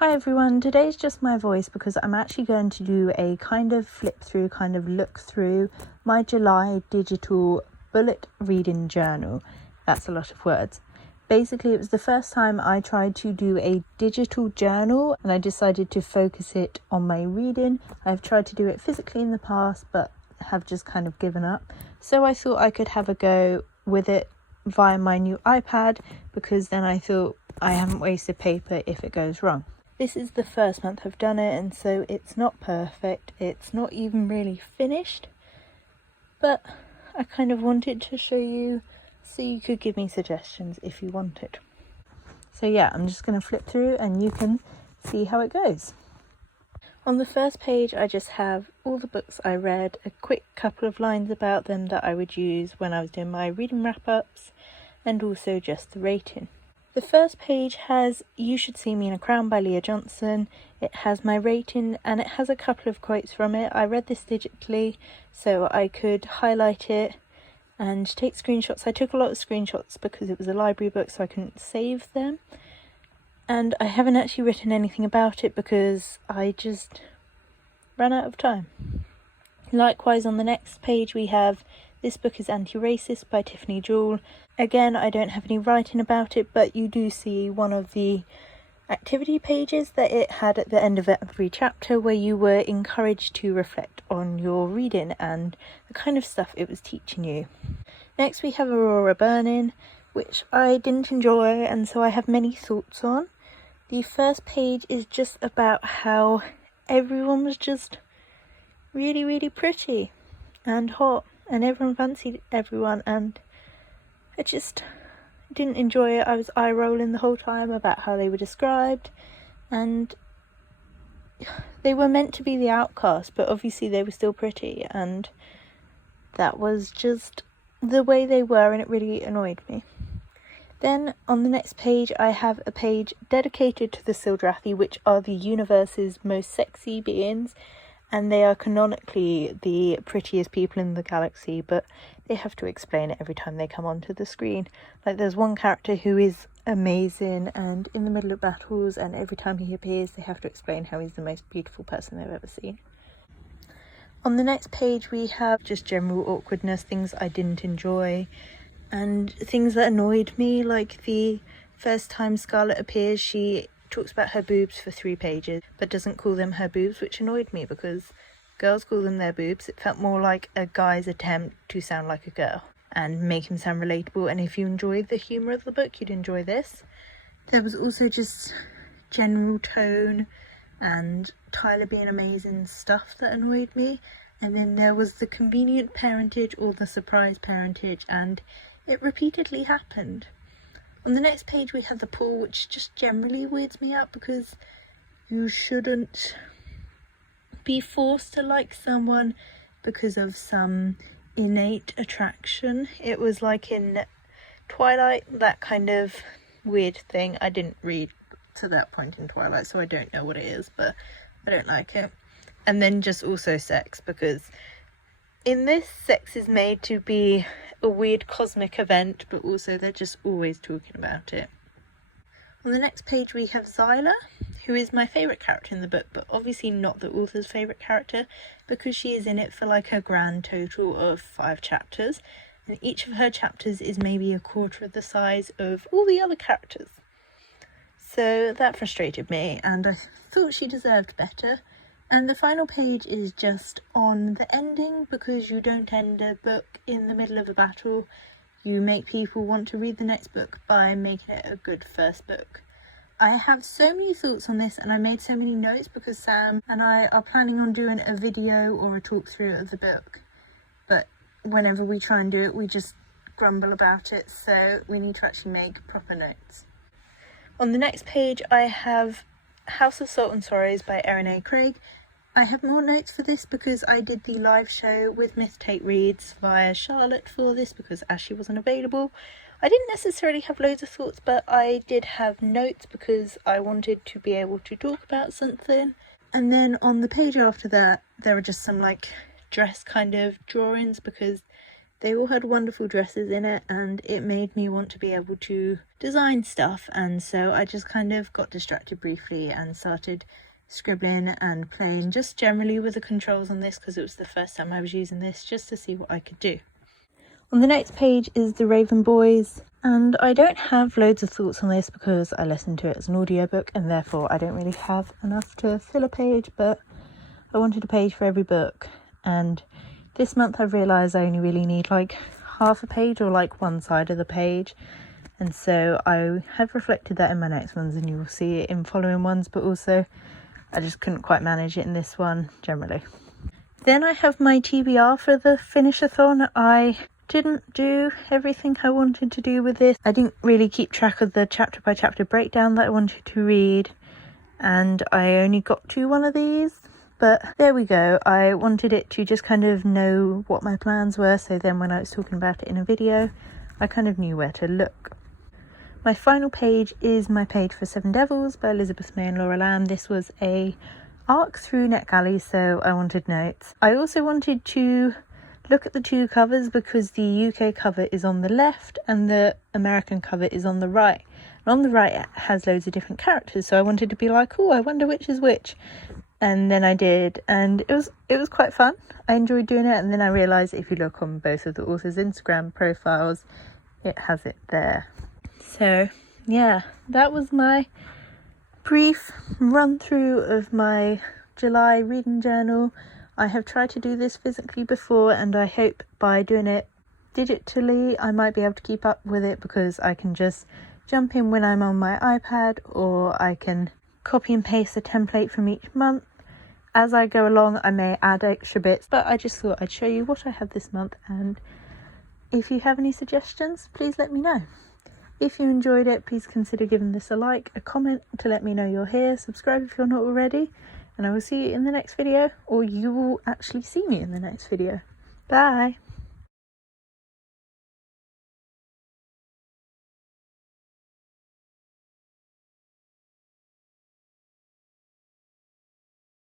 Hi everyone, today's just my voice because I'm actually going to do a kind of flip through, kind of look through my July digital bullet reading journal. That's a lot of words. Basically, it was the first time I tried to do a digital journal and I decided to focus it on my reading. I've tried to do it physically in the past but have just kind of given up. So I thought I could have a go with it via my new iPad because then I thought I haven't wasted paper if it goes wrong. This is the first month I've done it, and so it's not perfect. It's not even really finished, but I kind of wanted to show you so you could give me suggestions if you wanted. So yeah, I'm just going to flip through and you can see how it goes. On the first page, I just have all the books I read, a quick couple of lines about them that I would use when I was doing my reading wrap-ups, and also just the rating. The first page has You Should See Me in a Crown by Leah Johnson. It has my rating and it has a couple of quotes from it. I read this digitally so I could highlight it and take screenshots. I took a lot of screenshots because it was a library book so I couldn't save them. And I haven't actually written anything about it because I just ran out of time. Likewise, on the next page we have This Book is Anti-Racist by Tiffany Jewell. Again, I don't have any writing about it, but you do see one of the activity pages that it had at the end of every chapter where you were encouraged to reflect on your reading and the kind of stuff it was teaching you. Next we have Aurora Burning, which I didn't enjoy and so I have many thoughts on. The first page is just about how everyone was just really, really pretty and hot and everyone fancied everyone, and I just didn't enjoy it. I was eye rolling the whole time about how they were described, and they were meant to be the outcast, but obviously they were still pretty, and that was just the way they were, and it really annoyed me. Then on the next page I have a page dedicated to the Sildrathi, which are the universe's most sexy beings, and they are canonically the prettiest people in the galaxy, but they have to explain it every time they come onto the screen. Like, there's one character who is amazing and in the middle of battles, and every time he appears they have to explain how he's the most beautiful person they've ever seen. On the next page we have just general awkwardness, things I didn't enjoy and things that annoyed me, like the first time Scarlet appears she talks about her boobs for 3 pages but doesn't call them her boobs, which annoyed me because girls call them their boobs. It felt more like a guy's attempt to sound like a girl and make him sound relatable, and if you enjoyed the humour of the book you'd enjoy this. There was also just general tone and Tyler being amazing stuff that annoyed me, and then there was the convenient parentage or the surprise parentage, and it repeatedly happened. On the next page we have the pool, which just generally weirds me out because you shouldn't be forced to like someone because of some innate attraction. It was like in Twilight, that kind of weird thing. I didn't read to that point in Twilight, so I don't know what it is, but I don't like it. And then just also sex, because in this, sex is made to be a weird cosmic event, but also they're just always talking about it. On the next page we have Zyla, who is my favourite character in the book, but obviously not the author's favourite character, because she is in it for like a grand total of 5 chapters, and each of her chapters is maybe a quarter of the size of all the other characters. So that frustrated me, and I thought she deserved better. And the final page is just on the ending, because you don't end a book in the middle of a battle. You make people want to read the next book by making it a good first book. I have so many thoughts on this, and I made so many notes because Sam and I are planning on doing a video or a talk through of the book. But whenever we try and do it, we just grumble about it, so we need to actually make proper notes. On the next page I have House of Salt and Sorrows by Erin A. Craig. I have more notes for this because I did the live show with Myth Take Reads via Charlotte for this because Ashley wasn't available. I didn't necessarily have loads of thoughts, but I did have notes because I wanted to be able to talk about something. And then on the page after that, there are just some like dress kind of drawings because They all had wonderful dresses in it, and it made me want to be able to design stuff, and so I just kind of got distracted briefly and started scribbling and playing just generally with the controls on this, because it was the first time I was using this, just to see what I could do. On the next page is the Raven Boys, and I don't have loads of thoughts on this because I listened to it as an audiobook, and therefore I don't really have enough to fill a page, but I wanted a page for every book, and this month I've realised I only really need like half a page or like one side of the page, and so I have reflected that in my next ones, and you will see it in following ones, but also I just couldn't quite manage it in this one generally. Then I have my TBR for the Finishathon. I didn't do everything I wanted to do with this. I didn't really keep track of the chapter by chapter breakdown that I wanted to read, and I only got to one of these, but there we go. I wanted it to just kind of know what my plans were, so then when I was talking about it in a video, I kind of knew where to look. My final page is my page for Seven Devils by Elizabeth May and Laura Lamb. This was a arc through NetGalley, so I wanted notes. I also wanted to look at the two covers because the UK cover is on the left and the American cover is on the right. And on the right it has loads of different characters, so I wanted to be like, oh, I wonder which is which. And then I did, and it was quite fun. I enjoyed doing it, and then I realised if you look on both of the authors' Instagram profiles, it has it there. So yeah, that was my brief run through of my July reading journal. I have tried to do this physically before, and I hope by doing it digitally I might be able to keep up with it, because I can just jump in when I'm on my iPad, or I can copy and paste a template from each month. As I go along I may add extra bits, but I just thought I'd show you what I have this month, and if you have any suggestions, please let me know. If you enjoyed it, please consider giving this a like, a comment to let me know you're here, subscribe if you're not already, and I will see you in the next video, or you will actually see me in the next video. Bye!